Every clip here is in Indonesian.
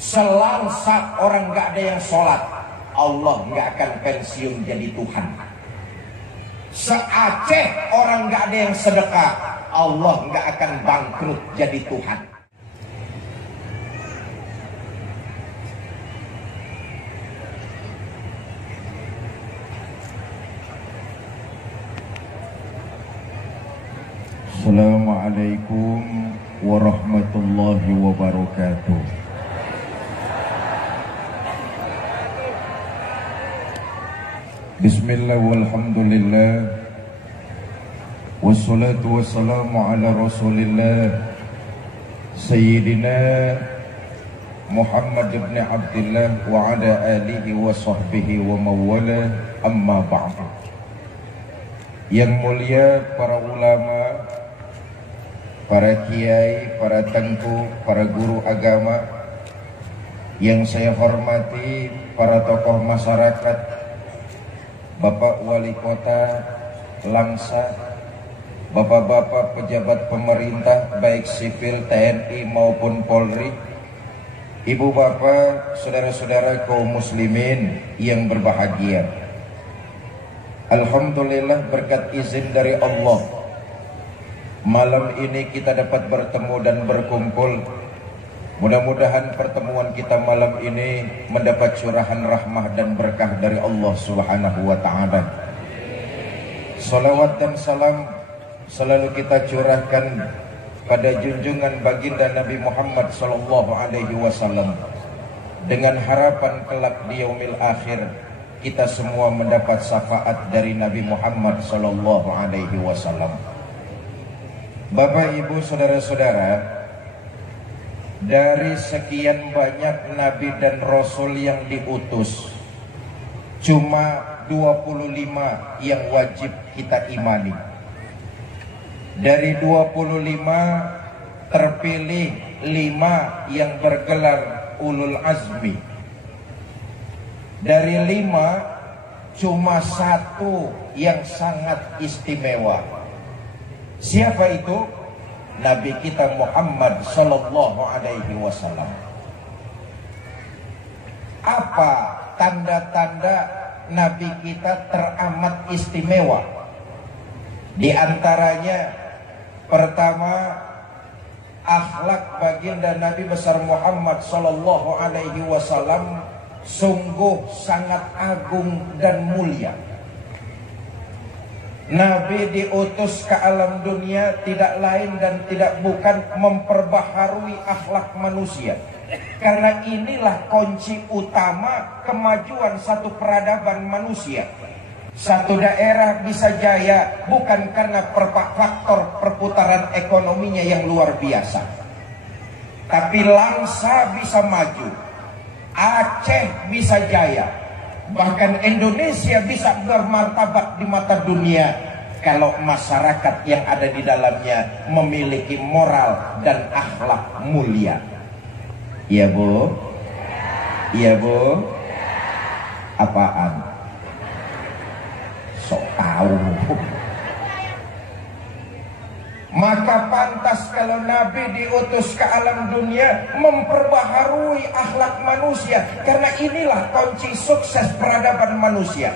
Selangsa orang nggak ada yang sholat, Allah nggak akan pensiun jadi Tuhan. Seaceh orang nggak ada yang sedekah, Allah nggak akan bangkrut jadi Tuhan. Assalamualaikum warahmatullahi wabarakatuh. Bismillah walhamdulillah, wassalatu wassalamu ala rasulillah Sayyidina Muhammad ibn Abdillah wa ala alihi wa sahbihi wa mawala, amma ba'du. Yang mulia para ulama, para kiai, para tengku, para guru agama, yang saya hormati para tokoh masyarakat, Bapak Wali Kota Langsa, Bapak-bapak pejabat pemerintah baik sipil, TNI maupun Polri, Ibu bapak, saudara-saudara kaum muslimin yang berbahagia. Alhamdulillah berkat izin dari Allah, malam ini kita dapat bertemu dan berkumpul. Mudah-mudahan pertemuan kita malam ini mendapat curahan rahmah dan berkah dari Allah Subhanahu wa ta'ala. Salawat dan salam selalu kita curahkan pada junjungan baginda Nabi Muhammad sallallahu alaihi wasallam, dengan harapan kelak di yaumil akhir kita semua mendapat syafaat dari Nabi Muhammad sallallahu alaihi wasallam. Bapak, Ibu, saudara-saudara, dari sekian banyak nabi dan rasul yang diutus, cuma 25 yang wajib kita imani. Dari 25 terpilih 5 yang bergelar ulul azmi. Dari 5 cuma 1 yang sangat istimewa. Siapa itu? Nabi kita Muhammad sallallahu alaihi wasallam. Apa tanda-tanda Nabi kita teramat istimewa? Di antaranya, pertama, akhlak baginda Nabi besar Muhammad sallallahu alaihi wasallam sungguh sangat agung dan mulia. Nabi diutus ke alam dunia tidak lain dan tidak bukan memperbaharui akhlak manusia. Karena inilah kunci utama kemajuan satu peradaban manusia. Satu daerah bisa jaya bukan karena faktor perputaran ekonominya yang luar biasa, tapi Langsa bisa maju, Aceh bisa jaya, bahkan Indonesia bisa bermartabat di mata dunia kalau masyarakat yang ada di dalamnya memiliki moral dan akhlak mulia. Iya Bu? Iya Bu? Apaan? Sok tahu. Maka pantas kalau Nabi diutus ke alam dunia memperbaharui akhlak manusia, karena inilah kunci sukses peradaban manusia.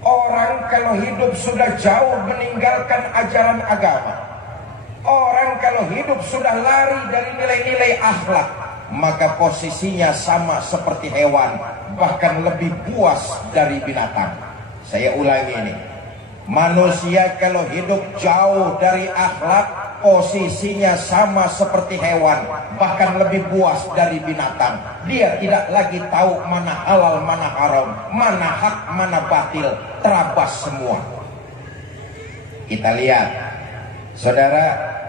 Orang kalau hidup sudah jauh meninggalkan ajaran agama, orang kalau hidup sudah lari dari nilai-nilai akhlak, maka posisinya sama seperti hewan, bahkan lebih buas dari binatang. Saya ulangi ini. Manusia kalau hidup jauh dari akhlak, posisinya sama seperti hewan, bahkan lebih buas dari binatang. Dia tidak lagi tahu mana halal, mana haram, mana hak, mana batil, terabas semua. Kita lihat, saudara,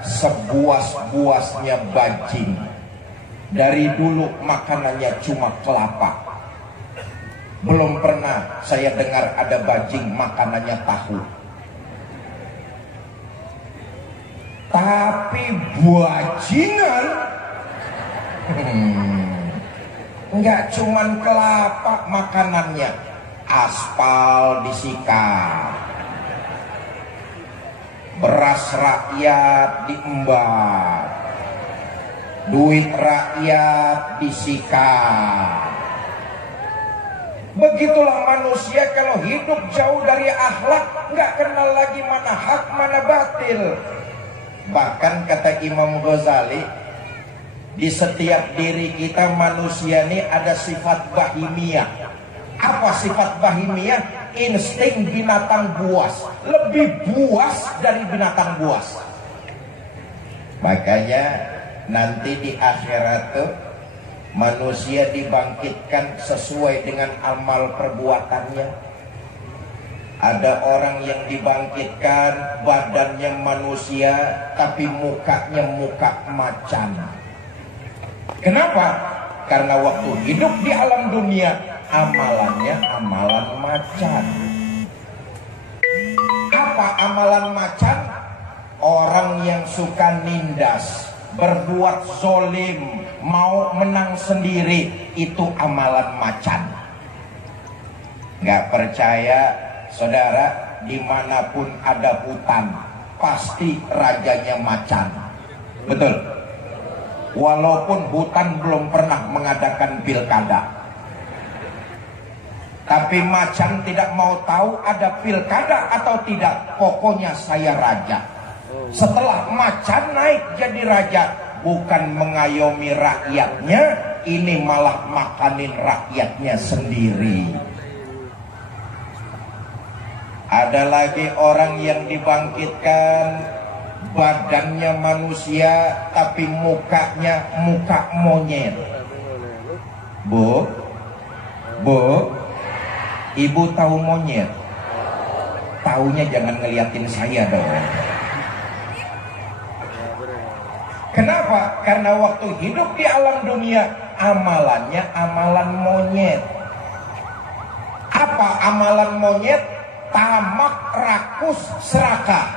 sebuas-buasnya bajing, dari dulu makanannya cuma kelapa. Belum pernah saya dengar ada bajing makanannya tahu. Tapi bajingan enggak cuman kelapa makanannya, aspal disikat, beras rakyat diembat, duit rakyat disikat. Begitulah manusia kalau hidup jauh dari akhlak, nggak kenal lagi mana hak mana batil. Bahkan kata Imam Ghazali, di setiap diri kita manusia ini ada sifat bahimiyah. Apa sifat bahimiyah? Insting binatang buas, lebih buas dari binatang buas. Makanya nanti di akhirat tuh manusia dibangkitkan sesuai dengan amal perbuatannya. Ada orang yang dibangkitkan badannya manusia tapi mukanya muka macan. Kenapa? Karena waktu hidup di alam dunia amalannya amalan macan. Apa amalan macan? Orang yang suka nindas, berbuat zolim, mau menang sendiri, itu amalan macan. Nggak percaya, saudara, dimanapun ada hutan, pasti rajanya macan. Betul? Walaupun hutan belum pernah mengadakan pilkada, tapi macan tidak mau tahu ada pilkada atau tidak. Pokoknya saya raja. Setelah macan naik jadi raja, bukan mengayomi rakyatnya, ini malah makanin rakyatnya sendiri. Ada lagi orang yang dibangkitkan badannya manusia tapi mukanya muka monyet. Bu, ibu tahu monyet? Taunya jangan ngeliatin saya dong. Kenapa? Karena waktu hidup di alam dunia amalannya amalan monyet. Apa amalan monyet? Tamak, rakus, serakah.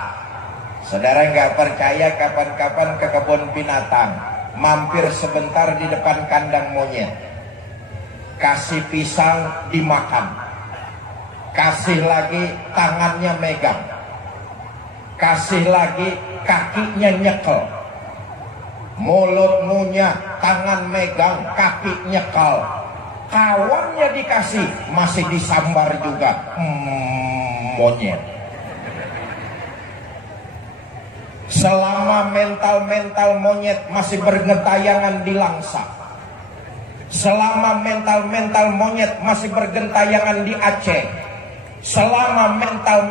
Saudara nggak percaya, kapan-kapan ke kebun binatang, mampir sebentar di depan kandang monyet, kasih pisang dimakan, kasih lagi tangannya megang, kasih lagi kakinya nyekel, mulut ngunyah, tangan megang, kaki nyekel, kawannya dikasih masih disambar juga. Monyet. Selama mental monyet masih bergentayangan di Langsa, selama mental monyet masih bergentayangan di Aceh, selama mental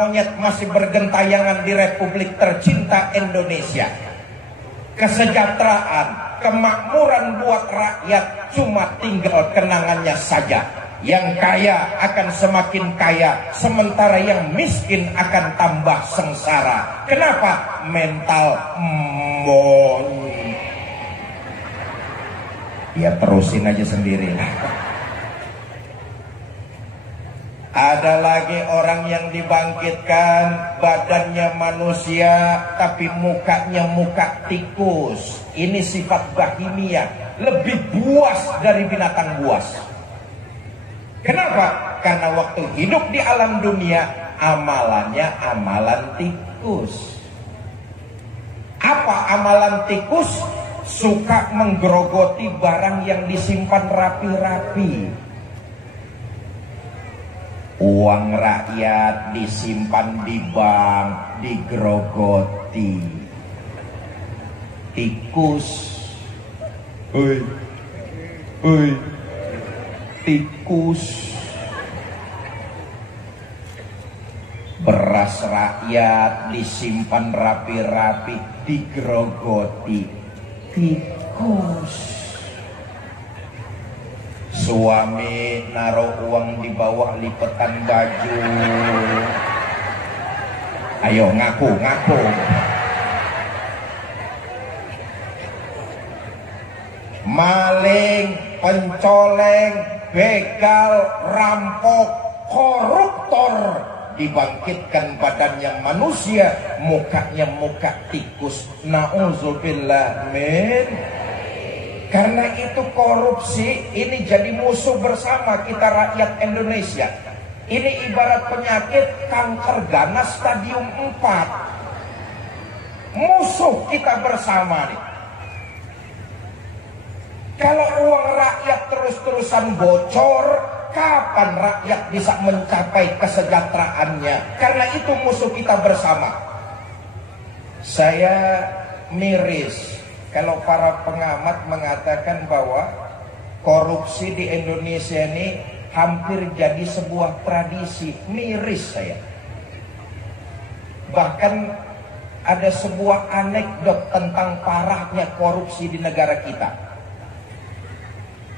monyet masih bergentayangan di Republik tercinta Indonesia, kesejahteraan, kemakmuran buat rakyat cuma tinggal kenangannya saja. Yang kaya akan semakin kaya, sementara yang miskin akan tambah sengsara. Kenapa? Mental monyet. Ya terusin aja sendiri. Ada lagi orang yang dibangkitkan badannya manusia tapi mukanya muka tikus. Ini sifat bahimiyah, lebih buas dari binatang buas. Kenapa? Karena waktu hidup di alam dunia amalannya amalan tikus. Apa amalan tikus? Suka menggerogoti barang yang disimpan rapi-rapi. Uang rakyat disimpan di bank, digerogoti. Tikus, tikus. Beras rakyat disimpan rapi-rapi, digerogoti. Tikus. Suami naruh uang di bawah lipetan baju. Ayo ngaku. Maling, pencoleng, begal, rampok, koruptor dibangkitkan badannya manusia, mukanya muka tikus. Nauzubillah min. Karena itu korupsi ini jadi musuh bersama kita rakyat Indonesia. Ini ibarat penyakit kanker ganas stadium 4. Musuh kita bersama nih. Kalau uang rakyat terus-terusan bocor, kapan rakyat bisa mencapai kesejahteraannya? Karena itu musuh kita bersama. Saya miris kalau para pengamat mengatakan bahwa korupsi di Indonesia ini hampir jadi sebuah tradisi. Miris saya. Bahkan ada sebuah anekdot tentang parahnya korupsi di negara kita.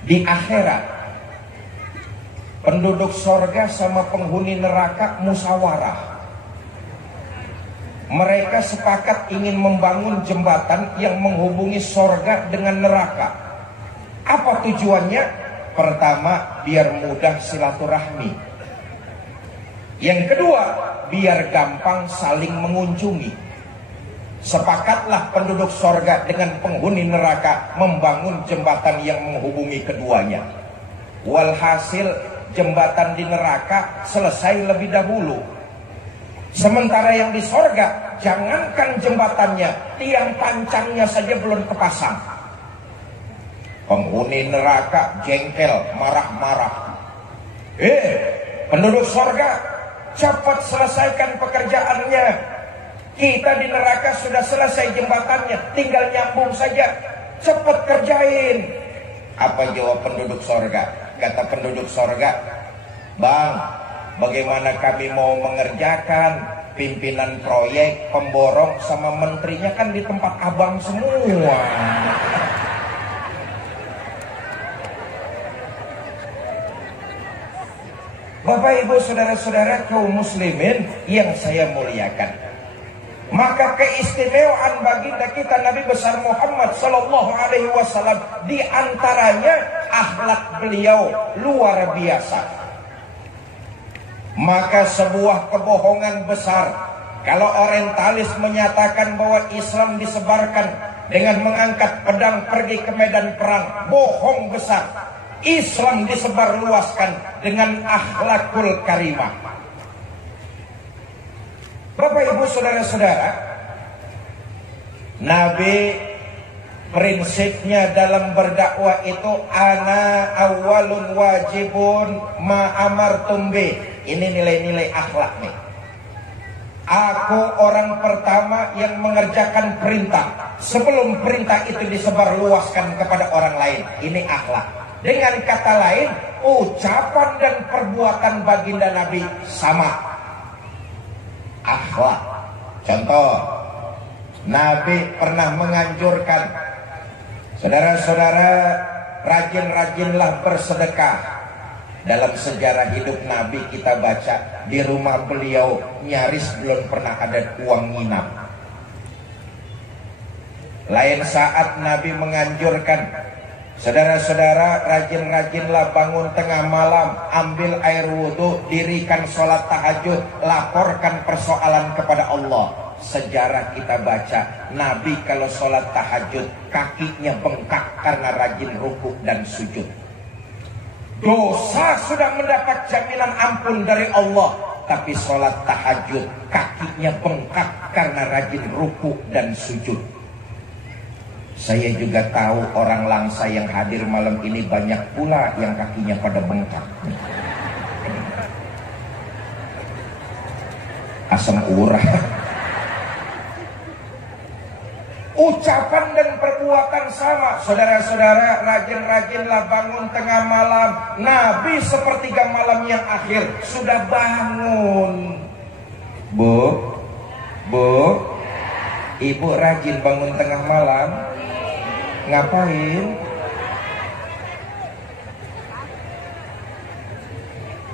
Di akhirat, penduduk sorga sama penghuni neraka musyawarah. Mereka sepakat ingin membangun jembatan yang menghubungi sorga dengan neraka. Apa tujuannya? Pertama, biar mudah silaturahmi. Yang kedua, biar gampang saling mengunjungi. Sepakatlah penduduk sorga dengan penghuni neraka membangun jembatan yang menghubungi keduanya. Walhasil jembatan di neraka selesai lebih dahulu. Sementara yang di sorga, jangankan jembatannya, tiang pancangnya saja belum kepasang. Penghuni neraka jengkel, marah-marah. Penduduk sorga, cepat selesaikan pekerjaannya. Kita di neraka sudah selesai jembatannya, tinggal nyambung saja. Cepat kerjain. Apa jawab penduduk sorga? Kata penduduk sorga, Bang, bagaimana kami mau mengerjakan? Pimpinan proyek, pemborong, sama menterinya kan di tempat abang semua. Bapak, Ibu, saudara-saudara kaum muslimin yang saya muliakan, maka keistimewaan baginda kita Nabi besar Muhammad Sallallahu Alaihi Wasallam di antaranya akhlak beliau luar biasa. Maka sebuah kebohongan besar kalau orientalis menyatakan bahwa Islam disebarkan dengan mengangkat pedang pergi ke medan perang. Bohong besar. Islam disebarluaskan dengan akhlakul karimah. Bapak, Ibu, saudara-saudara, Nabi prinsipnya dalam berdakwah itu ana awalun wajibun ma amartum bi. Ini nilai-nilai akhlak nih. Aku orang pertama yang mengerjakan perintah sebelum perintah itu disebarluaskan kepada orang lain. Ini akhlak. Dengan kata lain, ucapan dan perbuatan baginda Nabi sama. Akhlak. Contoh, Nabi pernah menganjurkan, saudara-saudara, rajin-rajinlah bersedekah. Dalam sejarah hidup Nabi kita baca, di rumah beliau nyaris belum pernah ada uang nginap. Lain saat Nabi menganjurkan, saudara-saudara, rajin-rajinlah bangun tengah malam, ambil air wudhu, dirikan sholat tahajud, laporkan persoalan kepada Allah. Sejarah kita baca, Nabi kalau sholat tahajud kakinya bengkak karena rajin rukuk dan sujud. Dosa sudah mendapat jaminan ampun dari Allah, tapi sholat tahajud kakinya bengkak karena rajin rukuk dan sujud. Saya juga tahu orang langsa yang hadir malam ini banyak pula yang kakinya pada bengkak. Asam urat. Ucapan dan perbuatan sama. Saudara-saudara, rajin-rajinlah bangun tengah malam. Nabi sepertiga malam yang akhir sudah bangun. Bu, Ibu rajin bangun tengah malam. Ngapain?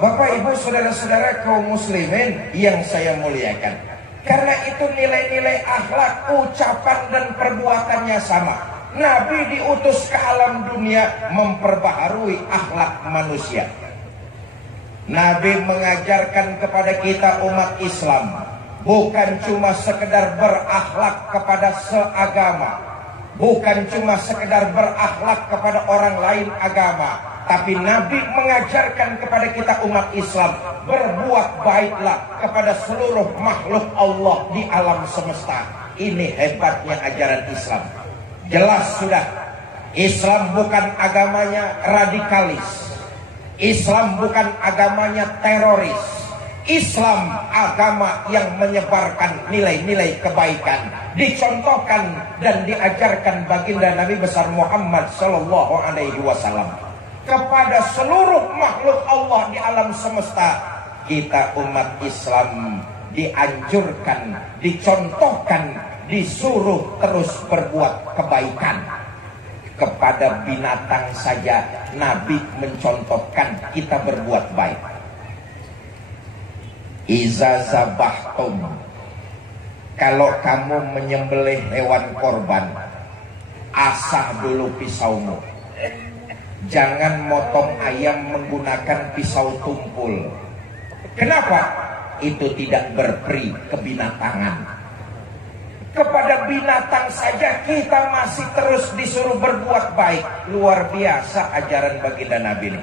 Bapak, Ibu, saudara-saudara kaum muslimin yang saya muliakan, karena itu nilai-nilai akhlak, ucapan dan perbuatannya sama. Nabi diutus ke alam dunia memperbaharui akhlak manusia. Nabi mengajarkan kepada kita umat Islam bukan cuma sekedar berakhlak kepada seagama, bukan cuma sekedar berakhlak kepada orang lain agama, tapi Nabi mengajarkan kepada kita umat Islam berbuat baiklah kepada seluruh makhluk Allah di alam semesta. Ini hebatnya ajaran Islam. Jelas sudah, Islam bukan agamanya radikalis. Islam bukan agamanya teroris. Islam agama yang menyebarkan nilai-nilai kebaikan, dicontohkan dan diajarkan baginda Nabi besar Muhammad sallallahu alaihi wasallam kepada seluruh makhluk Allah di alam semesta. Kita umat Islam dianjurkan, dicontohkan, disuruh terus berbuat kebaikan. Kepada binatang saja Nabi mencontohkan kita berbuat baik. Iza zabahtum, kalau kamu menyembelih hewan korban, asah dulu pisaumu. Jangan motong ayam menggunakan pisau tumpul. Kenapa? Itu tidak berperi kebinatangan. Kepada binatang saja kita masih terus disuruh berbuat baik. Luar biasa ajaran baginda Nabi ini.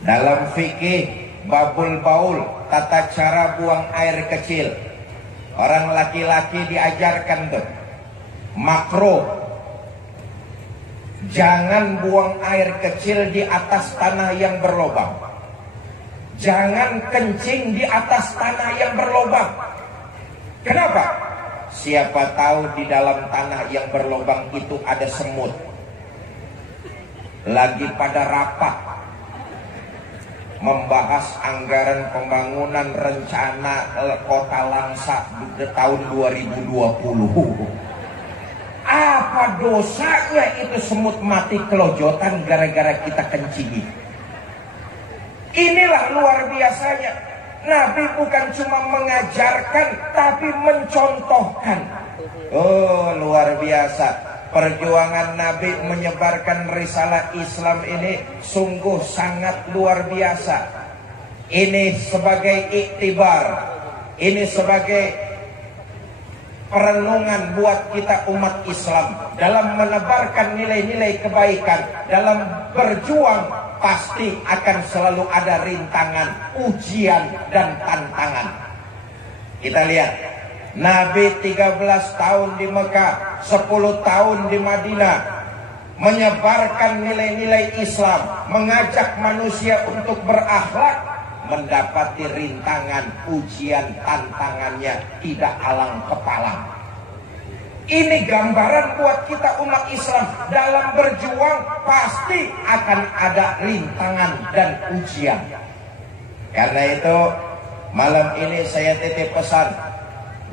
Dalam fikih babul baul, tata cara buang air kecil, orang laki-laki diajarkan tuh makruh, jangan buang air kecil di atas tanah yang berlobang, jangan kencing di atas tanah yang berlobang. Kenapa? Siapa tahu di dalam tanah yang berlobang itu ada semut lagi pada rapat membahas anggaran pembangunan rencana kota Langsa di tahun 2020. Apa dosanya itu semut mati kelojotan gara-gara kita kencingi? Inilah luar biasanya. Nabi bukan cuma mengajarkan tapi mencontohkan. Oh, luar biasa. Perjuangan Nabi menyebarkan risalah Islam ini sungguh sangat luar biasa. Ini sebagai iktibar, ini sebagai perenungan buat kita umat Islam dalam menebarkan nilai-nilai kebaikan, dalam berjuang. Pasti akan selalu ada rintangan, ujian dan tantangan. Kita lihat Nabi 13 tahun di Mekah, 10 tahun di Madinah, menyebarkan nilai-nilai Islam, mengajak manusia untuk berakhlak, mendapati rintangan, ujian, tantangannya tidak alang kepala. Ini gambaran buat kita umat Islam. Dalam berjuang pasti akan ada rintangan dan ujian. Karena itu malam ini saya titip pesan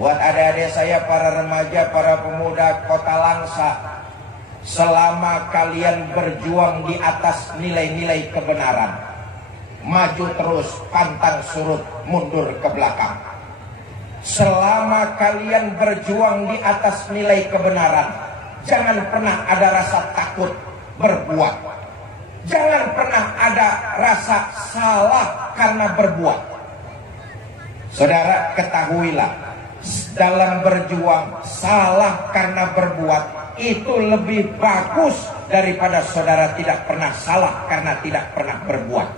buat adik-adik saya, para remaja, para pemuda kota Langsa. Selama kalian berjuang di atas nilai-nilai kebenaran, maju terus, pantang surut, mundur ke belakang. Selama kalian berjuang di atas nilai kebenaran, jangan pernah ada rasa takut berbuat. Jangan pernah ada rasa salah karena berbuat. Saudara, ketahuilah, dalam berjuang salah karena berbuat itu lebih bagus daripada saudara tidak pernah salah karena tidak pernah berbuat.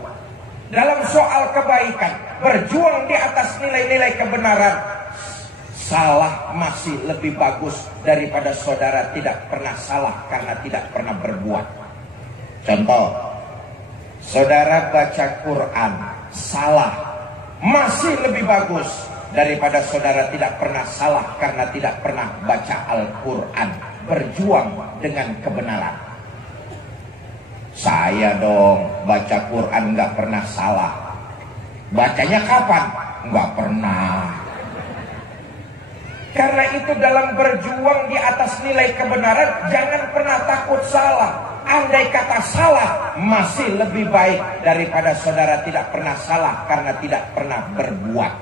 Dalam soal kebaikan, berjuang di atas nilai-nilai kebenaran, salah masih lebih bagus daripada saudara tidak pernah salah karena tidak pernah berbuat. Contoh, saudara baca Quran, salah masih lebih bagus daripada saudara tidak pernah salah karena tidak pernah baca Al-Quran. Berjuang dengan kebenaran. Saya dong baca Quran nggak pernah salah. Bacanya kapan? Nggak pernah. Karena itu dalam berjuang di atas nilai kebenaran, jangan pernah takut salah. Andai kata salah, masih lebih baik daripada saudara tidak pernah salah karena tidak pernah berbuat.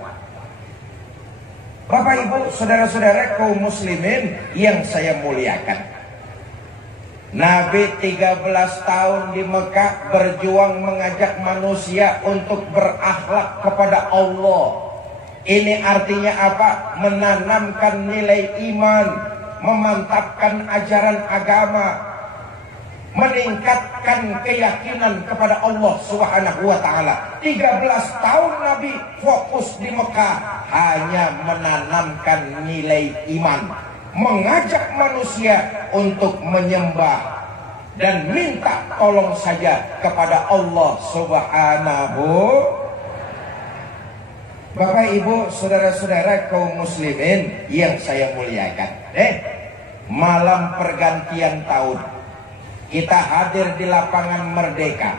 Bapak Ibu, saudara-saudara kaum muslimin yang saya muliakan, Nabi 13 tahun di Mekah berjuang mengajak manusia untuk berakhlak kepada Allah. Ini artinya apa? Menanamkan nilai iman, memantapkan ajaran agama, meningkatkan keyakinan kepada Allah Subhanahu wa ta'ala. 13 tahun Nabi fokus di Mekah hanya menanamkan nilai iman, mengajak manusia untuk menyembah dan minta tolong saja kepada Allah Subhanahu. Bapak Ibu, saudara-saudara kaum muslimin yang saya muliakan, malam pergantian tahun kita hadir di lapangan Merdeka.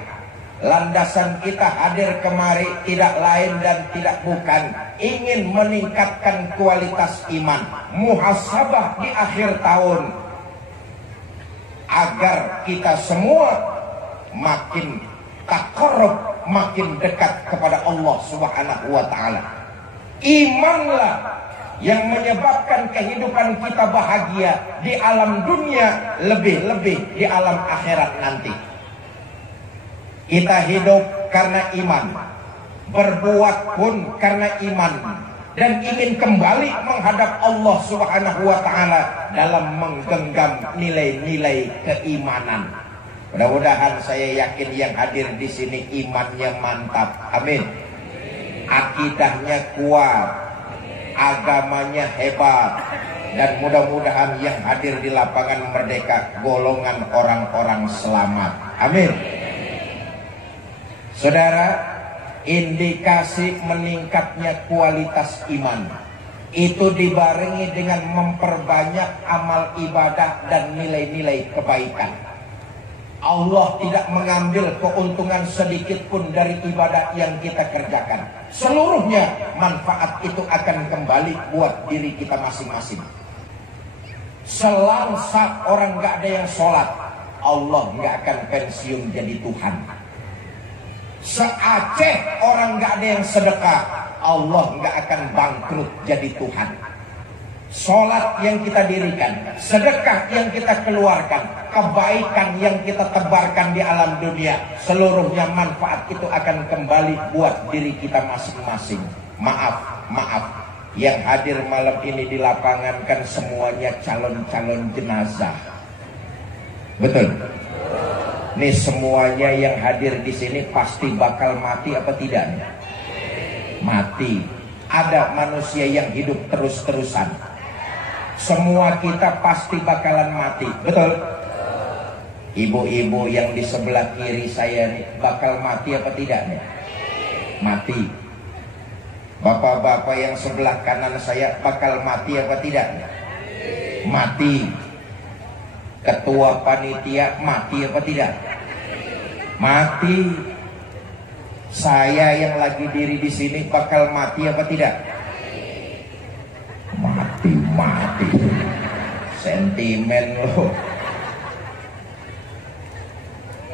Landasan kita hadir kemari tidak lain dan tidak bukan ingin meningkatkan kualitas iman, muhasabah di akhir tahun, agar kita semua makin taqarrub, makin dekat kepada Allah Subhanahu wa taala. Imanlah yang menyebabkan kehidupan kita bahagia di alam dunia, lebih-lebih di alam akhirat nanti. Kita hidup karena iman, berbuat pun karena iman, dan ingin kembali menghadap Allah Subhanahu wa taala dalam menggenggam nilai-nilai keimanan. Mudah-mudahan saya yakin yang hadir di sini imannya mantap. Amin. Akidahnya kuat, agamanya hebat, dan mudah-mudahan yang hadir di lapangan Merdeka golongan orang-orang selamat. Amin. Saudara, indikasi meningkatnya kualitas iman itu dibarengi dengan memperbanyak amal ibadah dan nilai-nilai kebaikan. Allah tidak mengambil keuntungan sedikit pun dari ibadah yang kita kerjakan. Seluruhnya manfaat itu akan kembali buat diri kita masing-masing. Selangsa orang gak ada yang sholat, Allah gak akan pensiun jadi Tuhan. Seaceh orang gak ada yang sedekah, Allah gak akan bangkrut jadi Tuhan. Sholat yang kita dirikan, sedekah yang kita keluarkan, kebaikan yang kita tebarkan di alam dunia, seluruhnya manfaat itu akan kembali buat diri kita masing-masing. Maaf, yang hadir malam ini di lapangan kan semuanya calon-calon jenazah. Betul? Nih semuanya yang hadir di sini pasti bakal mati apa tidak nih? Mati. Ada manusia yang hidup terus-terusan. Semua kita pasti bakalan mati. Betul? Ibu-ibu yang di sebelah kiri saya nih bakal mati apa tidak nih? Mati. Bapak-bapak yang sebelah kanan saya bakal mati apa tidak nih? Mati. Ketua panitia mati apa tidak? Mati. Saya yang lagi diri di sini bakal mati apa tidak? Mati. Sentimen loh.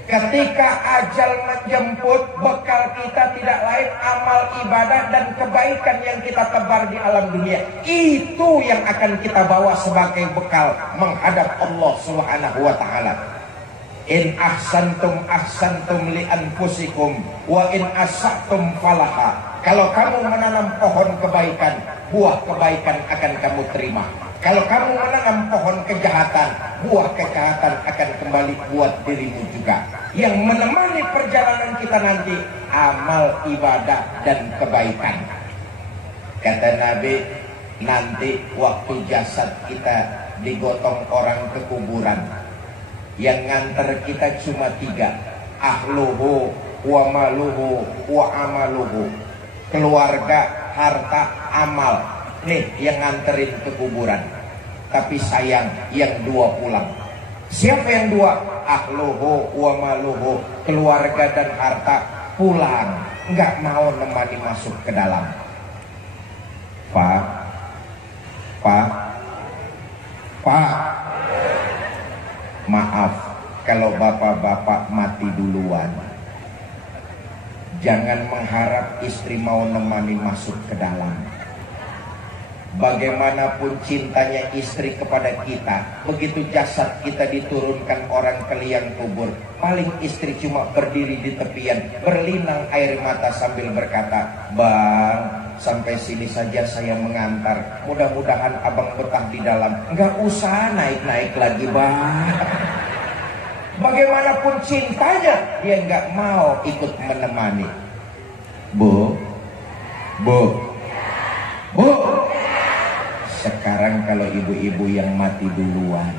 Ketika ajal menjemput, bekal kita tidak lain amal ibadah dan kebaikan yang kita tebar di alam dunia. Itu yang akan kita bawa sebagai bekal menghadap Allah Subhanahu wa taala. In ahsantum li anfusikum wa in asatum falaha. Kalau kamu menanam pohon kebaikan, buah kebaikan akan kamu terima. Kalau kamu menanam pohon kejahatan, buah kejahatan akan kembali buat dirimu juga. Yang menemani perjalanan kita nanti, amal ibadah dan kebaikan. Kata Nabi, nanti waktu jasad kita digotong orang ke kuburan, yang nganter kita cuma 3. Ahluhu wa maluhu wa amaluhu. Keluarga, harta, amal. Nih yang nganterin ke kuburan. Tapi sayang yang 2 pulang. Siapa yang 2? Ahluhu wa maluhu. Keluarga dan harta pulang, nggak mau nemani masuk ke dalam. Pak, maaf kalau bapak-bapak mati duluan. Jangan mengharap istri mau nemani masuk ke dalam. Bagaimanapun cintanya istri kepada kita, begitu jasad kita diturunkan orang ke liang kubur, paling istri cuma berdiri di tepian, berlinang air mata sambil berkata, "Bang, sampai sini saja saya mengantar. Mudah-mudahan abang betah di dalam. Nggak usah naik-naik lagi, Bang." Bagaimanapun cintanya, dia nggak mau ikut menemani. Bu. Sekarang sekarang kalau ibu-ibu yang mati duluan,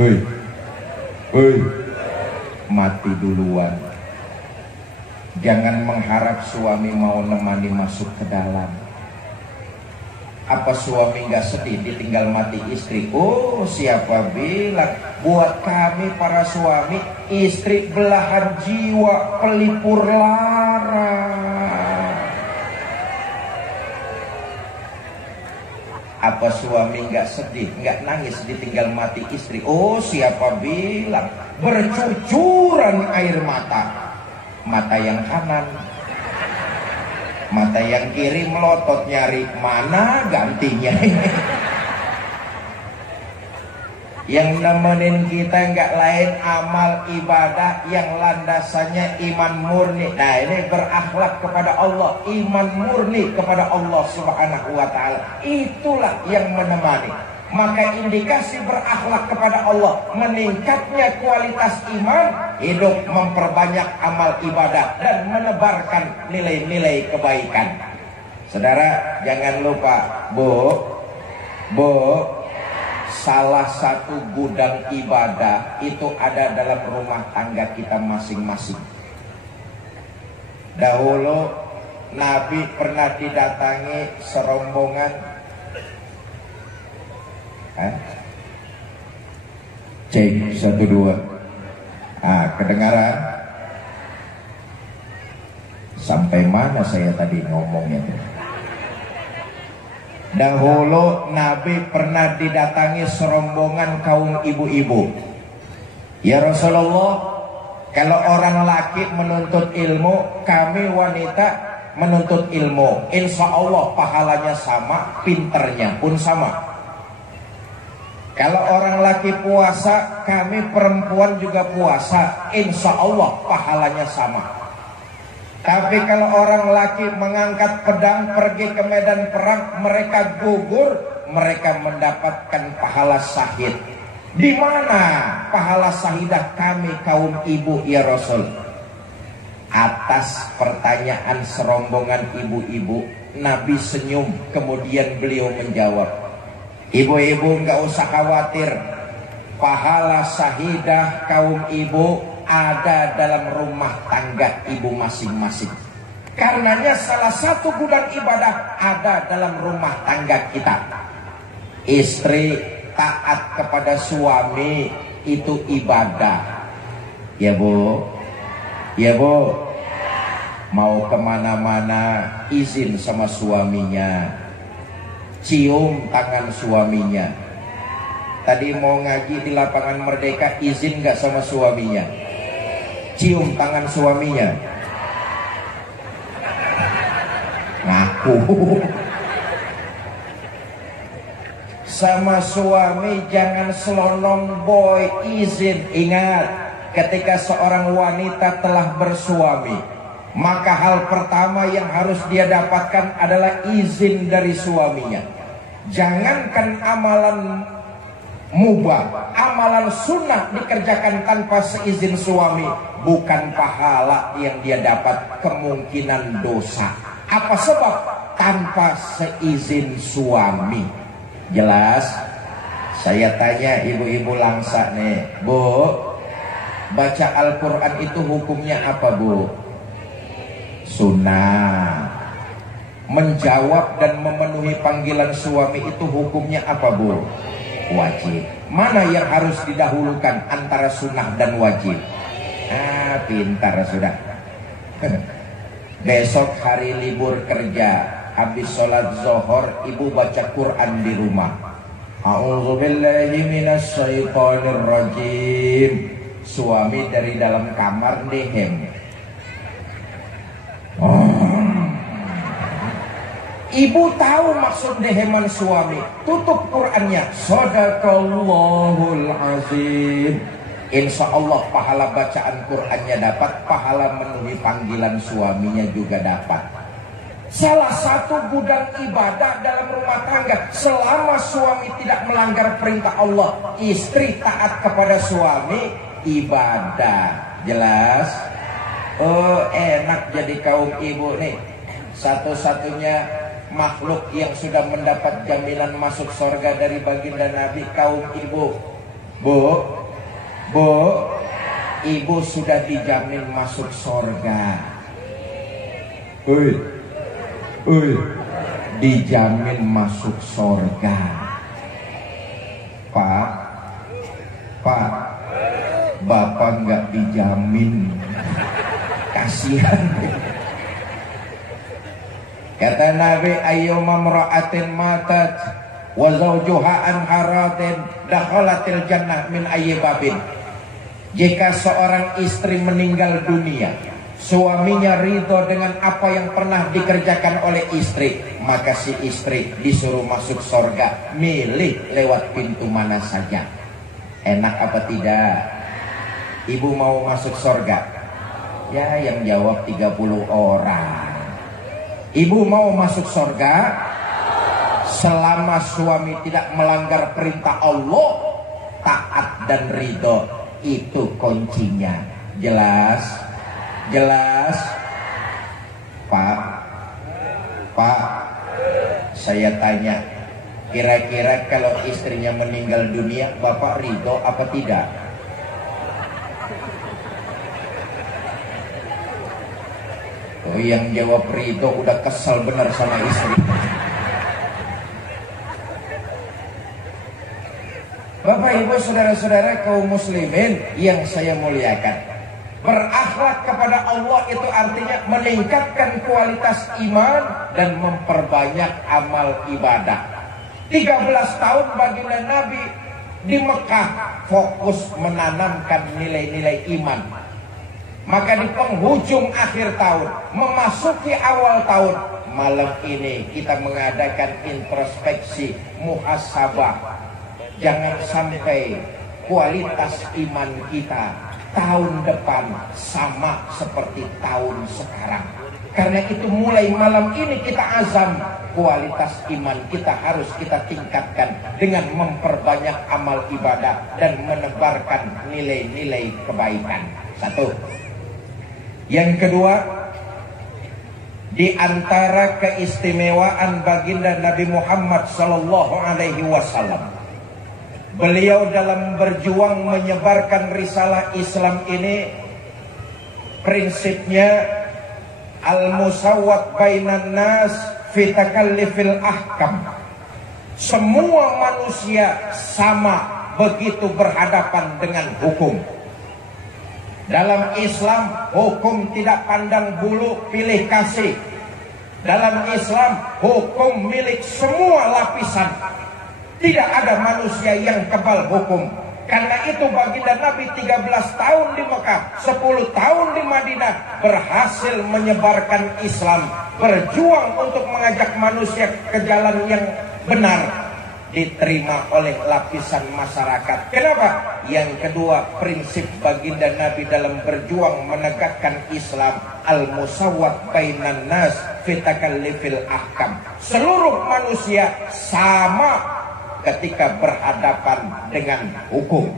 hei, mati duluan. Jangan mengharap suami mau nemani masuk ke dalam. Apa suami nggak sedih ditinggal mati istri? Oh, siapa bilang? Buat kami para suami, istri belahan jiwa, pelipur lara. Apa suami nggak sedih, nggak nangis ditinggal mati istri? Oh, siapa bilang? Bercucuran air mata. Mata yang kanan, mata yang kiri melotot nyari mana gantinya. Yang nemenin kita nggak lain amal ibadah yang landasannya iman murni. Nah, ini berakhlak kepada Allah, iman murni kepada Allah Subhanahu wa ta'ala. Itulah yang menemani. Maka indikasi berakhlak kepada Allah, meningkatnya kualitas iman, hidup memperbanyak amal ibadah dan menebarkan nilai-nilai kebaikan. Saudara, jangan lupa, Bu, salah satu gudang ibadah itu ada dalam rumah tangga kita masing-masing. Dahulu Nabi pernah didatangi serombongan. Cek 1 2. Kedengaran? Sampai mana saya tadi ngomongnya tuh? Dahulu Nabi pernah didatangi serombongan kaum ibu-ibu. Ya Rasulullah, kalau orang laki menuntut ilmu, kami wanita menuntut ilmu, insya Allah pahalanya sama, pinternya pun sama. Kalau orang laki puasa, kami perempuan juga puasa, insya Allah pahalanya sama. Tapi kalau orang laki mengangkat pedang pergi ke medan perang, mereka gugur, mereka mendapatkan pahala syahid. Di mana pahala syahidah kami kaum ibu ya Rasul? Atas pertanyaan serombongan ibu-ibu, Nabi senyum, kemudian beliau menjawab, ibu-ibu nggak usah khawatir, pahala syahidah kaum ibu ada dalam rumah tangga ibu masing-masing. Karenanya salah satu gudang ibadah ada dalam rumah tangga kita. Istri taat kepada suami itu ibadah. Ya Bu, ya Bu, mau kemana-mana izin sama suaminya, cium tangan suaminya. Tadi mau ngaji di lapangan Merdeka, izin nggak sama suaminya? Cium tangan suaminya. Ngaku. Sama suami jangan selonong boy, izin. Ingat, ketika seorang wanita telah bersuami, maka hal pertama yang harus dia dapatkan adalah izin dari suaminya. Jangankan amalan mubah, amalan sunnah dikerjakan tanpa seizin suami, bukan pahala yang dia dapat, kemungkinan dosa. Apa sebab? Tanpa seizin suami. Jelas? Saya tanya ibu-ibu langsa nih, Bu, baca Al-Quran itu hukumnya apa Bu? Sunnah. Menjawab dan memenuhi panggilan suami itu hukumnya apa Bu? Wajib. Mana yang harus didahulukan antara sunnah dan wajib? Pintar sudah. Besok hari libur kerja, habis sholat zuhur ibu baca Quran di rumah. A'udzubillahi minasyaitonirrajim. Suami dari dalam kamar dehem. Ibu tahu maksud deheman suami, tutup Qurannya. Shadaqallahul azim. Insya Allah pahala bacaan Qurannya dapat, pahala memenuhi panggilan suaminya juga dapat. Salah satu gudang ibadah dalam rumah tangga, selama suami tidak melanggar perintah Allah, istri taat kepada suami, ibadah. Jelas? Oh, enak jadi kaum ibu nih. Satu-satunya makhluk yang sudah mendapat jaminan masuk surga dari baginda Nabi, kaum ibu. Bu, ibu sudah dijamin masuk surga. Dijamin masuk surga. Pak, Bapak nggak dijamin. Kasihan. Kata Nabi, ayyuma mra'atin matat wa zawjuha an haratin dakhalatil jannah min ayyi babin. Jika seorang istri meninggal dunia, suaminya ridho dengan apa yang pernah dikerjakan oleh istri, maka si istri disuruh masuk surga, milih lewat pintu mana saja. Enak apa tidak? Ibu mau masuk surga? Ya, yang jawab 30 orang. Ibu mau masuk surga selama suami tidak melanggar perintah Allah, taat dan ridho, itu kuncinya. Jelas? Pak, saya tanya, kira-kira kalau istrinya meninggal dunia, Bapak ridho apa tidak? Oh, yang jawab ridho udah kesel benar sama istri. Bapak Ibu saudara-saudara kaum muslimin yang saya muliakan, berakhlak kepada Allah itu artinya meningkatkan kualitas iman dan memperbanyak amal ibadah. 13 tahun baginda Nabi di Mekah fokus menanamkan nilai-nilai iman. Maka di penghujung akhir tahun, memasuki awal tahun, malam ini kita mengadakan introspeksi muhasabah. Jangan sampai kualitas iman kita tahun depan sama seperti tahun sekarang. Karena itu mulai malam ini kita azam, kualitas iman kita harus kita tingkatkan dengan memperbanyak amal ibadah dan menebarkan nilai-nilai kebaikan. Satu. Yang kedua, di antara keistimewaan baginda Nabi Muhammad sallallahu alaihi wasallam, beliau dalam berjuang menyebarkan risalah Islam ini, prinsipnya al-musawwat bainan nas fi takallifil ahkam. Semua manusia sama begitu berhadapan dengan hukum. Dalam Islam, hukum tidak pandang bulu pilih kasih. Dalam Islam, hukum milik semua lapisan. Tidak ada manusia yang kebal hukum. Karena itu baginda Nabi 13 tahun di Mekah, 10 tahun di Madinah, berhasil menyebarkan Islam, berjuang untuk mengajak manusia ke jalan yang benar, diterima oleh lapisan masyarakat. Kenapa? Yang kedua, prinsip baginda Nabi dalam berjuang menegakkan Islam, al-musawwat bainan nas fi takallifil ahkam. Seluruh manusia sama ketika berhadapan dengan hukum.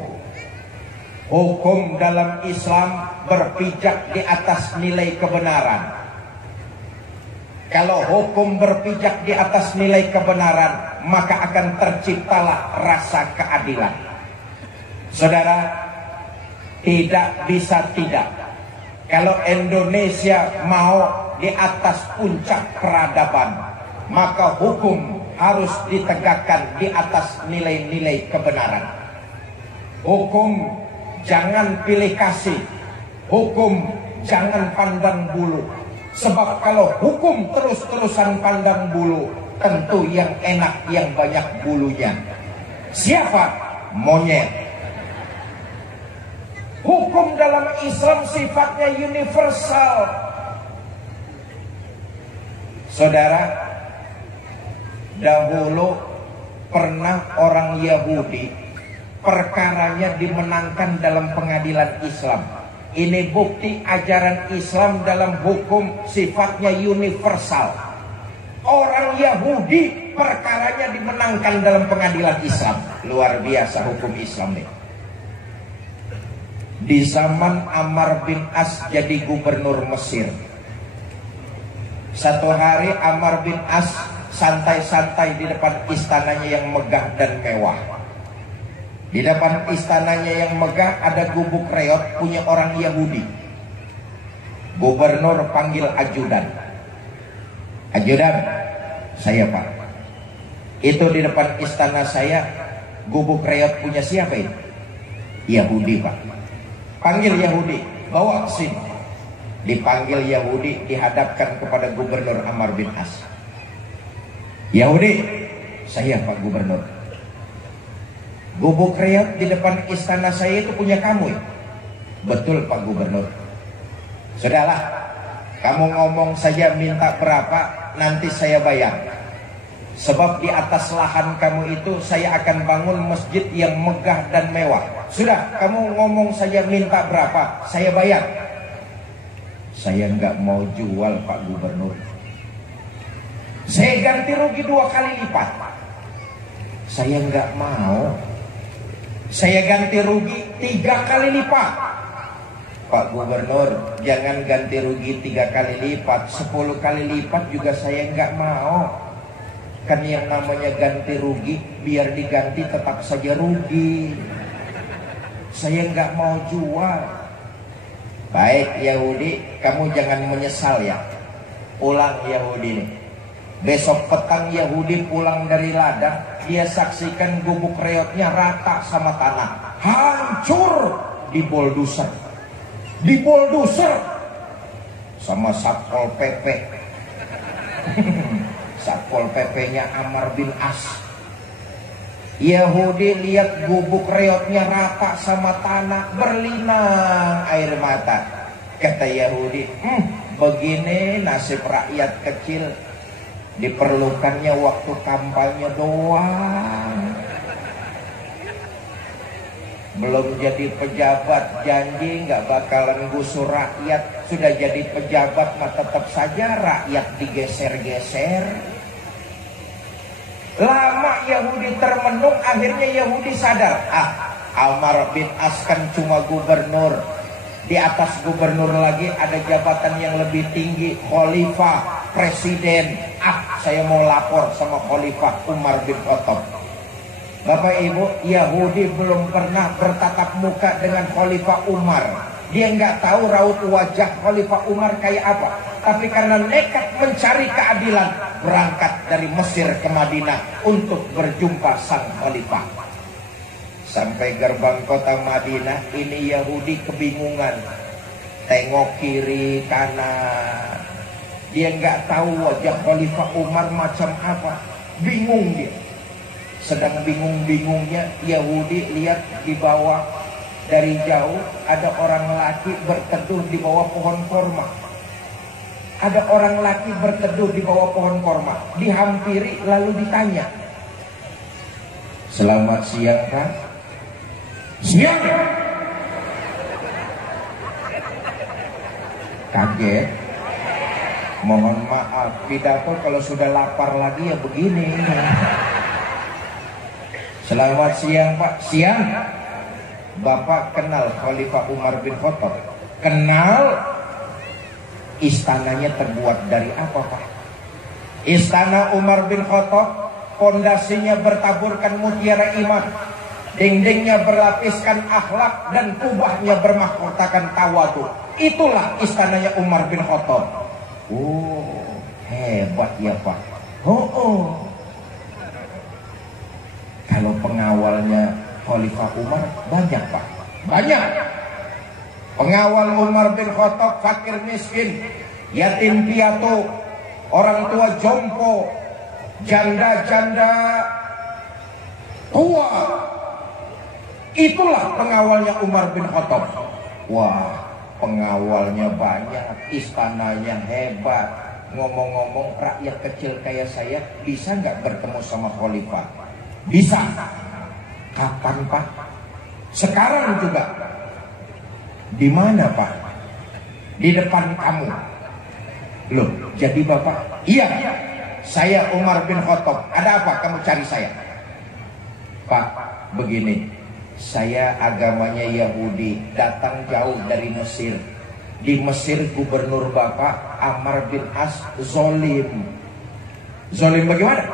Hukum dalam Islam berpijak di atas nilai kebenaran. Kalau hukum berpijak di atas nilai kebenaran, maka akan terciptalah rasa keadilan. Saudara, tidak bisa tidak. Kalau Indonesia mau di atas puncak peradaban, maka hukum harus ditegakkan di atas nilai-nilai kebenaran. Hukum jangan pilih kasih. Hukum jangan pandang bulu. Sebab kalau hukum terus-terusan pandang bulu, tentu yang enak yang banyak bulunya. Siapa? Monyet. Hukum dalam Islam sifatnya universal. Saudara, dahulu pernah orang Yahudi perkaranya dimenangkan dalam pengadilan Islam. Ini bukti ajaran Islam dalam hukum sifatnya universal. Orang Yahudi perkaranya dimenangkan dalam pengadilan Islam. Luar biasa hukum Islam nih. Di zaman Ammar bin As jadi gubernur Mesir, satu hari Ammar bin As santai-santai di depan istananya yang megah dan mewah. Di depan istananya yang megah ada gubuk reot punya orang Yahudi. Gubernur panggil ajudan. Ajudan, saya Pak. Itu di depan istana saya, gubuk reot punya siapa ini? Yahudi Pak. Panggil Yahudi, bawa ke sini. Dipanggil Yahudi, dihadapkan kepada Gubernur Amr bin As. Yahudi, saya Pak Gubernur. Gubuk reot di depan istana saya itu punya kamu ya? Betul Pak Gubernur. Sudahlah, kamu ngomong saja minta berapa, nanti saya bayar. Sebab di atas lahan kamu itu saya akan bangun masjid yang megah dan mewah. Sudah, kamu ngomong saja minta berapa, saya bayar. Saya nggak mau jual Pak Gubernur. Saya ganti rugi 2 kali lipat. Saya nggak mau. Saya ganti rugi 3 kali lipat. Pak Gubernur, jangan ganti rugi 3 kali lipat, 10 kali lipat juga saya nggak mau. Kan yang namanya ganti rugi, biar diganti tetap saja rugi. Saya nggak mau jual. Baik Yahudi, kamu jangan menyesal ya. Pulang Yahudi nih. Besok petang Yahudi pulang dari ladang, dia saksikan gubuk reotnya rata sama tanah, hancur di bulldozer. Di bulldozer sama Satpol PP. Satpol PP-nya Amr bin As. Yahudi lihat gubuk reotnya rata sama tanah, berlinang air mata. Kata Yahudi, begini nasib rakyat kecil. Diperlukannya waktu kampanye doang. Belum jadi pejabat, janji nggak bakalan gusur rakyat. Sudah jadi pejabat mah tetap saja rakyat digeser-geser. Lama Yahudi termenung, akhirnya Yahudi sadar, Amr bin As kan cuma gubernur. Di atas gubernur lagi ada jabatan yang lebih tinggi, khalifah, presiden. Saya mau lapor sama Khalifah Umar bin Khattab. Bapak Ibu, Yahudi belum pernah bertatap muka dengan Khalifah Umar. Dia nggak tahu raut wajah Khalifah Umar kayak apa. Tapi karena nekat mencari keadilan, berangkat dari Mesir ke Madinah untuk berjumpa sang Khalifah. Sampai gerbang kota Madinah, ini Yahudi kebingungan. Tengok kiri kanan. Dia nggak tahu wajah Khalifah Umar macam apa. Bingung dia. Sedang bingung-bingungnya, Yahudi lihat di bawah dari jauh ada orang laki berteduh di bawah pohon korma. Ada orang laki berteduh di bawah pohon korma. Dihampiri lalu ditanya, "Selamat siang Kak." "Siang." Kaget. Mohon maaf, pidato kalau sudah lapar lagi ya begini. "Selamat siang Pak." "Siang." "Bapak kenal Khalifah Umar bin Khattab?" "Kenal." "Istananya terbuat dari apa Pak?" "Istana Umar bin Khattab pondasinya bertaburkan mutiara iman, dindingnya berlapiskan akhlak, dan kubahnya bermahkotakan tawadu. Itulah istananya Umar bin Khattab." "Oh, hebat ya Pak." Oh. "Kalau pengawalnya Khalifah Umar banyak Pak?" "Banyak. Pengawal Umar bin Khattab fakir miskin, yatim piatu, orang tua jompo, janda-janda tua. Itulah pengawalnya Umar bin Khattab." Wah, pengawalnya banyak, istananya hebat. Ngomong-ngomong, rakyat kecil kayak saya bisa nggak bertemu sama Khalifah? "Bisa." "Kapan Pak?" "Sekarang juga." "Di mana Pak?" "Di depan kamu." "Loh, jadi Bapak?" "Iya, saya Umar bin Khattab. Ada apa kamu cari saya?" "Pak, begini, saya agamanya Yahudi, datang jauh dari Mesir. Di Mesir gubernur Bapak Amr bin As zolim. Zolim bagaimana?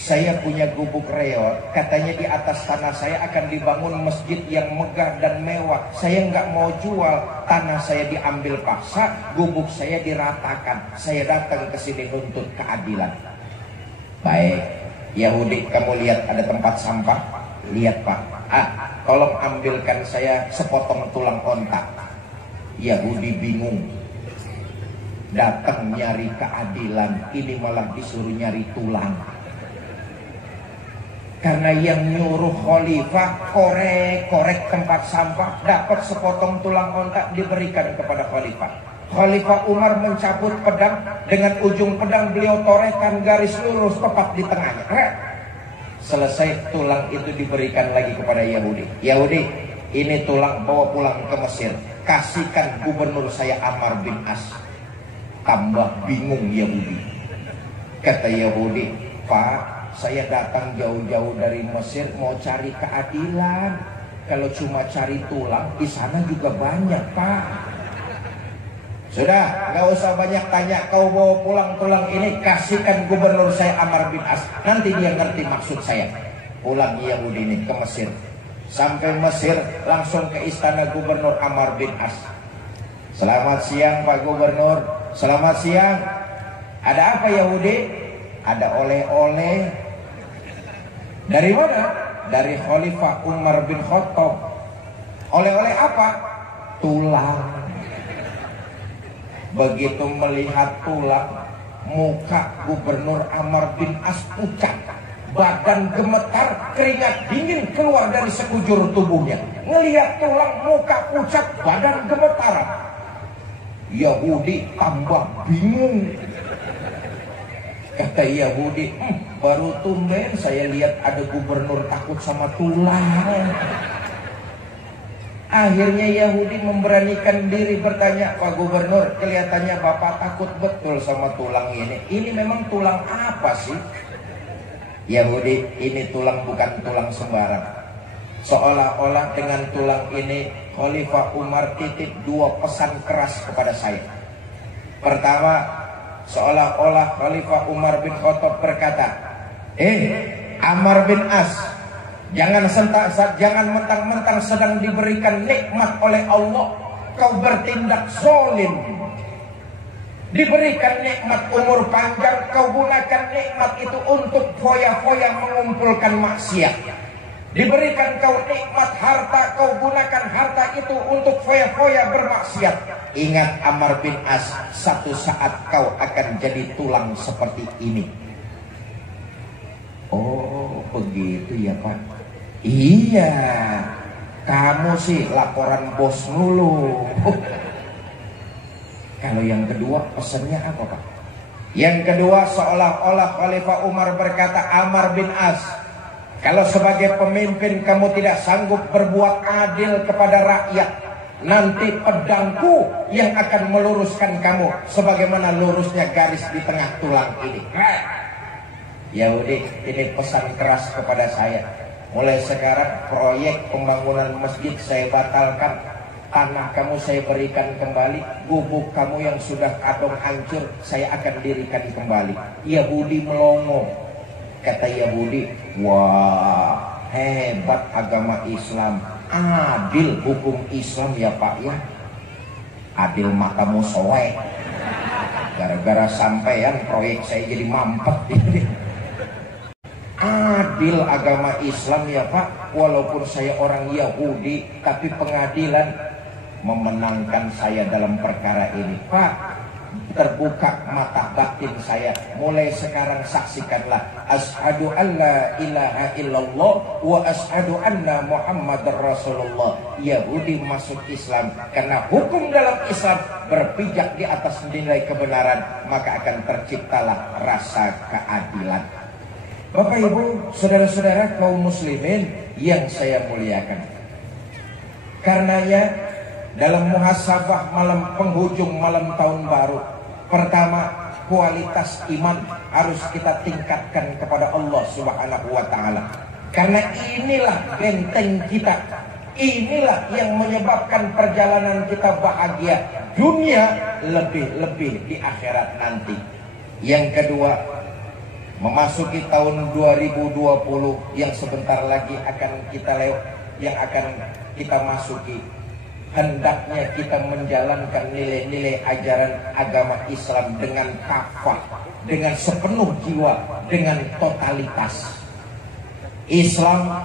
Saya punya gubuk reot, katanya di atas tanah saya akan dibangun masjid yang megah dan mewah. Saya nggak mau jual, tanah saya diambil paksa, gubuk saya diratakan. Saya datang ke sini nuntut keadilan. Baik, Yahudi, kamu lihat ada tempat sampah? Lihat Pak. Tolong ambilkan saya sepotong tulang onta. Yahudi bingung. Datang nyari keadilan, ini malah disuruh nyari tulang. Karena yang nyuruh khalifah korek tempat sampah, dapat sepotong tulang onta diberikan kepada khalifah. Khalifah Umar mencabut pedang, dengan ujung pedang beliau torehkan garis lurus tepat di tengahnya. Selesai, tulang itu diberikan lagi kepada Yahudi. Yahudi, ini tulang, bawa pulang ke Mesir, kasihkan gubernur saya Ammar bin As. Tambah bingung Yahudi. Kata Yahudi, Pak, saya datang jauh-jauh dari Mesir mau cari keadilan. Kalau cuma cari tulang, di sana juga banyak Pak. Sudah, nggak usah banyak tanya. Kau bawa pulang tulang ini, kasihkan gubernur saya Ammar bin As. Nanti dia ngerti maksud saya. Pulang Yahudi ini ke Mesir. Sampai Mesir, langsung ke istana gubernur Ammar bin As. Selamat siang Pak Gubernur. Selamat siang. Ada apa Yahudi? Ada oleh-oleh. Dari mana? Dari Khalifah Umar bin Khattab. Oleh-oleh apa? Tulang. Begitu melihat tulang, muka gubernur Ammar bin As pucat, badan gemetar, keringat dingin keluar dari sekujur tubuhnya. Ngelihat tulang, muka pucat, badan gemetar. Yahudi tambah bingung. Kata Yahudi, baru tumben saya lihat ada gubernur takut sama tulang. Akhirnya Yahudi memberanikan diri bertanya, Pak Gubernur, kelihatannya Bapak takut betul sama tulang ini. Ini memang tulang apa sih? Yahudi, ini tulang bukan tulang sembarang. Seolah-olah dengan tulang ini Khalifah Umar titip dua pesan keras kepada saya. Pertama, seolah-olah Khalifah Umar bin Khattab berkata, Ammar bin As, jangan mentang-mentang sedang diberikan nikmat oleh Allah, kau bertindak zalim. Diberikan nikmat umur panjang, kau gunakan nikmat itu untuk foya-foya mengumpulkan maksiat. Diberikan kau nikmat harta, kau gunakan harta itu untuk foya-foya bermaksiat. Ingat Ammar bin As, satu saat kau akan jadi tulang seperti ini. Oh begitu ya Pak. Iya, kamu sih laporan bos mulu. Kalau yang kedua pesannya apa Pak? Yang kedua, seolah-olah Khalifah Umar berkata, Ammar bin As, kalau sebagai pemimpin kamu tidak sanggup berbuat adil kepada rakyat, nanti pedangku yang akan meluruskan kamu sebagaimana lurusnya garis di tengah tulang ini. Yahudi, ini pesan keras kepada saya. Mulai sekarang proyek pembangunan masjid saya batalkan. Tanah kamu saya berikan kembali. Gubuk kamu yang sudah kadung hancur saya akan dirikan kembali. Yahudi melongo. Kata Yahudi, wah hebat agama Islam. Adil hukum Islam ya Pak ya. Adil matamu soek. Gara-gara sampean proyek saya jadi mampet. Adil agama Islam ya Pak. Walaupun saya orang Yahudi, tapi pengadilan memenangkan saya dalam perkara ini Pak. Terbuka mata batin saya. Mulai sekarang saksikanlah, asyhadu an la ilaha illallah wa asyhadu anna Muhammadar Rasulullah. Yahudi masuk Islam karena hukum dalam Islam berpijak di atas nilai kebenaran, maka akan terciptalah rasa keadilan. Bapak Ibu, saudara-saudara kaum muslimin yang saya muliakan, karenanya dalam muhasabah malam penghujung malam tahun baru, pertama, kualitas iman harus kita tingkatkan kepada Allah Subhanahu wa ta'ala. Karena inilah benteng kita, inilah yang menyebabkan perjalanan kita bahagia dunia, lebih-lebih di akhirat nanti. Yang kedua, memasuki tahun 2020 yang sebentar lagi akan kita masuki, hendaknya kita menjalankan nilai-nilai ajaran agama Islam dengan kafah, dengan sepenuh jiwa, dengan totalitas. Islam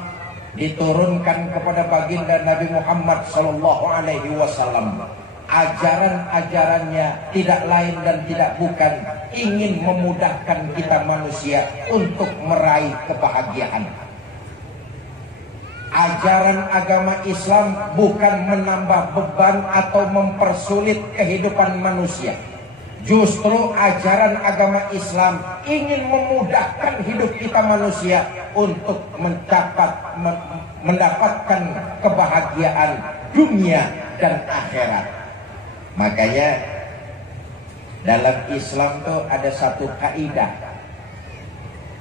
diturunkan kepada baginda Nabi Muhammad SAW. Ajaran-ajarannya tidak lain dan tidak bukan ingin memudahkan kita manusia untuk meraih kebahagiaan. Ajaran agama Islam bukan menambah beban atau mempersulit kehidupan manusia. Justru ajaran agama Islam ingin memudahkan hidup kita manusia untuk mendapatkan kebahagiaan dunia dan akhirat. Makanya dalam Islam tuh ada satu kaidah,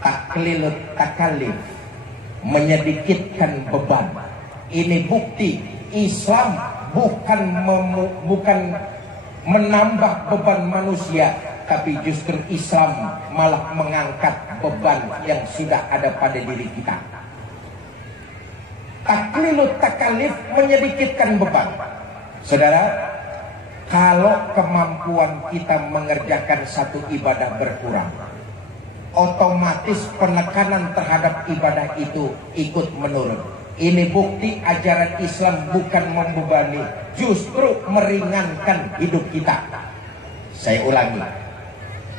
taklilut takalif, menyedikitkan beban. Ini bukti Islam bukan menambah beban manusia, tapi justru Islam malah mengangkat beban yang sudah ada pada diri kita. Taklilut takalif, menyedikitkan beban. Saudara, kalau kemampuan kita mengerjakan satu ibadah berkurang, otomatis penekanan terhadap ibadah itu ikut menurun. Ini bukti ajaran Islam bukan membebani, justru meringankan hidup kita. Saya ulangi,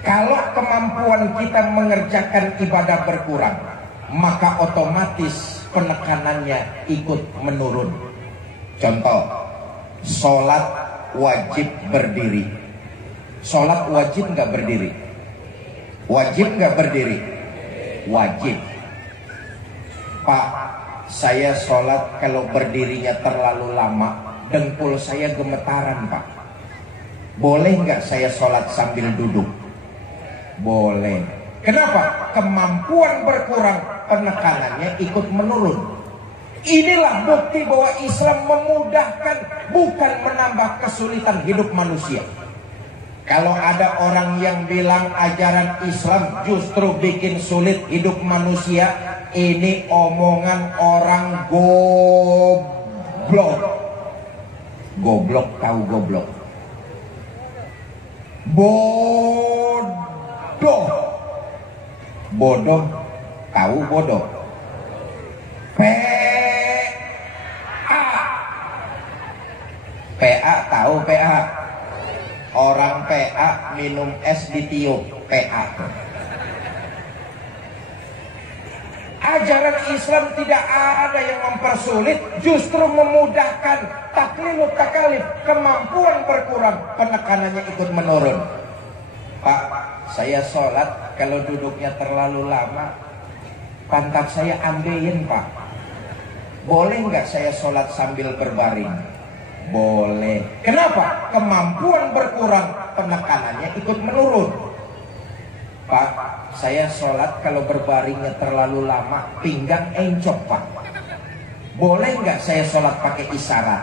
kalau kemampuan kita mengerjakan ibadah berkurang, maka otomatis penekanannya ikut menurun. Contoh, sholat wajib berdiri. Sholat wajib nggak berdiri? Wajib nggak berdiri? Wajib. Pak, saya sholat kalau berdirinya terlalu lama, dengkul saya gemetaran, Pak. Boleh nggak saya sholat sambil duduk? Boleh. Kenapa? Kemampuan berkurang, penekanannya ikut menurun. Inilah bukti bahwa Islam memudahkan, bukan menambah kesulitan hidup manusia. Kalau ada orang yang bilang ajaran Islam justru bikin sulit hidup manusia, ini omongan orang goblok. Goblok, tahu goblok? Bodoh. Bodoh, tahu bodoh? PA, tahu PA? Orang PA minum es ditiup, PA. Ajaran Islam tidak ada yang mempersulit, justru memudahkan. Taklilut takalif, kemampuan berkurang, penekanannya ikut menurun. Pak, saya sholat kalau duduknya terlalu lama, pantat saya ambeien, Pak. Boleh nggak saya sholat sambil berbaring? Boleh. Kenapa? Kemampuan berkurang, penekanannya ikut menurun. Pak, saya sholat kalau berbaringnya terlalu lama, pinggang encok, Pak. Boleh nggak saya sholat pakai isyarat?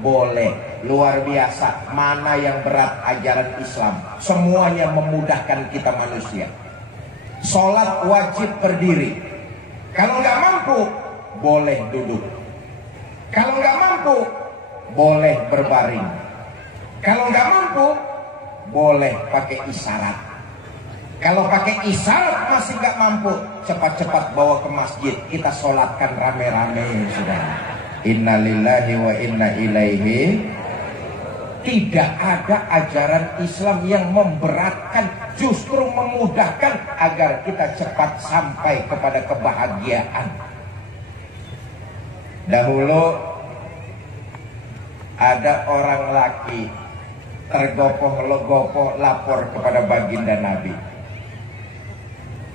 Boleh. Luar biasa. Mana yang berat ajaran Islam? Semuanya memudahkan kita manusia. Sholat wajib berdiri. Kalau nggak mampu, boleh duduk. Kalau nggak mampu, boleh berbaring. Kalau nggak mampu, boleh pakai isyarat. Kalau pakai isyarat masih nggak mampu, cepat-cepat bawa ke masjid, kita sholatkan rame-rame, sudah. Innalillahi wa inna ilaihi. Tidak ada ajaran Islam yang memberatkan, justru memudahkan agar kita cepat sampai kepada kebahagiaan. Dahulu ada orang laki tergopoh-legopoh lapor kepada baginda Nabi.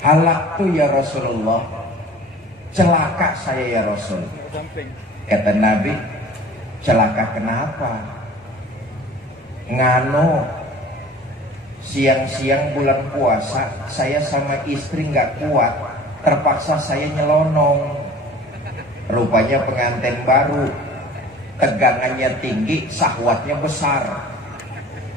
Halaktu ya Rasulullah, celaka saya ya Rasul. Kata Nabi, celaka kenapa? Ngano, siang-siang bulan puasa saya sama istri nggak kuat, terpaksa saya nyelonong. Rupanya pengantin baru, tegangannya tinggi, syahwatnya besar.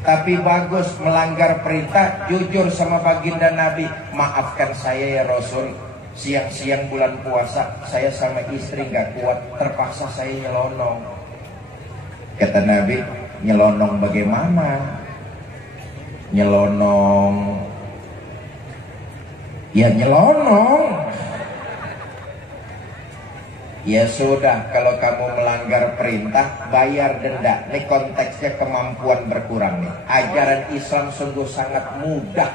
Tapi bagus melanggar perintah, jujur sama baginda Nabi. Maafkan saya ya Rasul, siang-siang bulan puasa saya sama istri gak kuat, terpaksa saya nyelonong. Kata Nabi, nyelonong bagaimana? Nyelonong, ya nyelonong. Ya sudah, kalau kamu melanggar perintah, bayar denda. Ini konteksnya kemampuan berkurang nih. Ajaran Islam sungguh sangat mudah.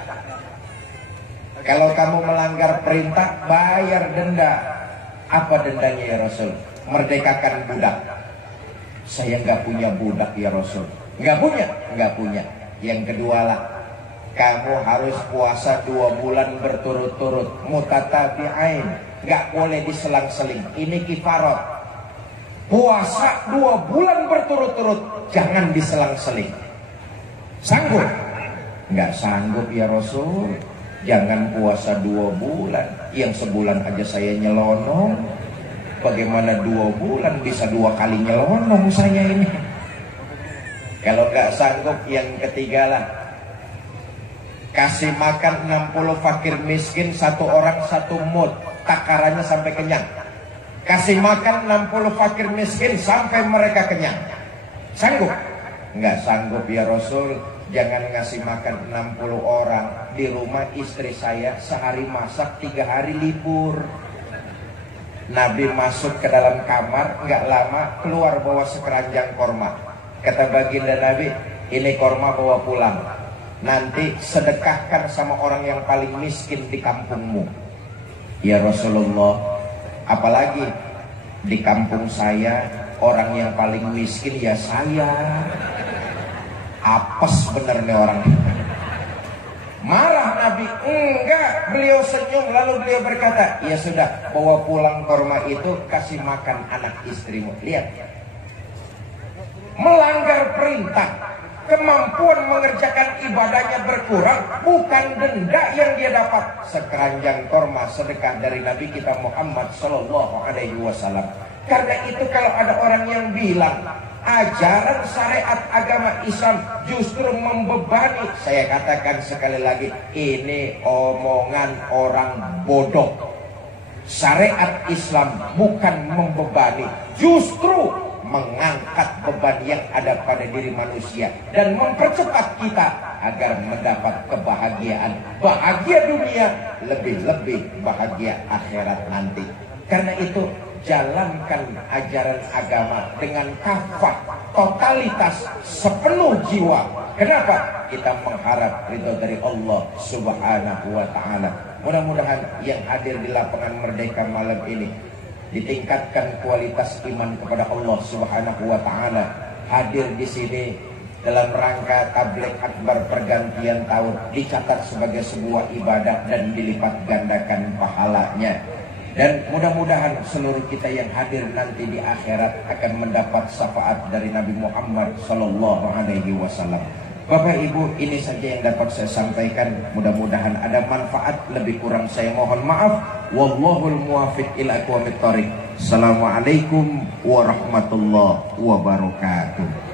Kalau kamu melanggar perintah, bayar denda. Apa dendanya ya Rasul? Merdekakan budak. Saya nggak punya budak ya Rasul. Nggak punya? Nggak punya. Yang kedua lah, kamu harus puasa 2 bulan berturut-turut, mutatabi'ain. Nggak boleh diselang-seling. Ini kifarat. Puasa 2 bulan berturut-turut, jangan diselang-seling. Sanggup? Nggak sanggup ya Rasul. Jangan puasa 2 bulan. Yang sebulan aja saya nyelonong. Bagaimana 2 bulan bisa 2 kali nyelonong saya ini? Kalau nggak sanggup, yang ketiga lah, kasih makan 60 fakir miskin, 1 orang 1 mud, takarannya sampai kenyang. Kasih makan 60 fakir miskin sampai mereka kenyang. Sanggup? Nggak sanggup ya Rasul. Jangan ngasih makan 60 orang. Di rumah istri saya sehari masak, 3 hari libur. Nabi masuk ke dalam kamar, nggak lama keluar bawa sekeranjang korma. Kata baginda Nabi, ini korma bawa pulang, nanti sedekahkan sama orang yang paling miskin di kampungmu. Ya Rasulullah, apalagi di kampung saya orang yang paling miskin ya saya. Apes bener nih orang. Marah Nabi, enggak. Beliau senyum, lalu beliau berkata, ya sudah, bawa pulang korma itu, kasih makan anak istrimu. Lihat, melanggar perintah, kemampuan mengerjakan ibadahnya berkurang, bukan denda yang dia dapat. Sekeranjang korma sedekah dari Nabi kita Muhammad Sallallahu Alaihi Wasallam. Karena itu kalau ada orang yang bilang ajaran syariat agama Islam justru membebani, saya katakan sekali lagi, ini omongan orang bodoh. Syariat Islam bukan membebani, justru mengangkat beban yang ada pada diri manusia dan mempercepat kita agar mendapat kebahagiaan, bahagia dunia, lebih-lebih bahagia akhirat nanti. Karena itu jalankan ajaran agama dengan kafah, totalitas, sepenuh jiwa. Kenapa? Kita mengharap ridho dari Allah Subhanahu wa ta'ala. Mudah-mudahan yang hadir di lapangan Merdeka malam ini ditingkatkan kualitas iman kepada Allah Subhanahu wa ta'ala. Hadir di sini dalam rangka tabligh akbar pergantian tahun dicatat sebagai sebuah ibadah dan dilipat gandakan pahalanya. Dan mudah-mudahan seluruh kita yang hadir nanti di akhirat akan mendapat syafaat dari Nabi Muhammad Sallallahu Alaihi Wasallam. Bapak Ibu, ini saja yang dapat saya sampaikan. Mudah-mudahan ada manfaat. Lebih kurang saya mohon maaf. Wallahul muwaffiq ila aqwamit thoriq. Assalamualaikum warahmatullahi wabarakatuh.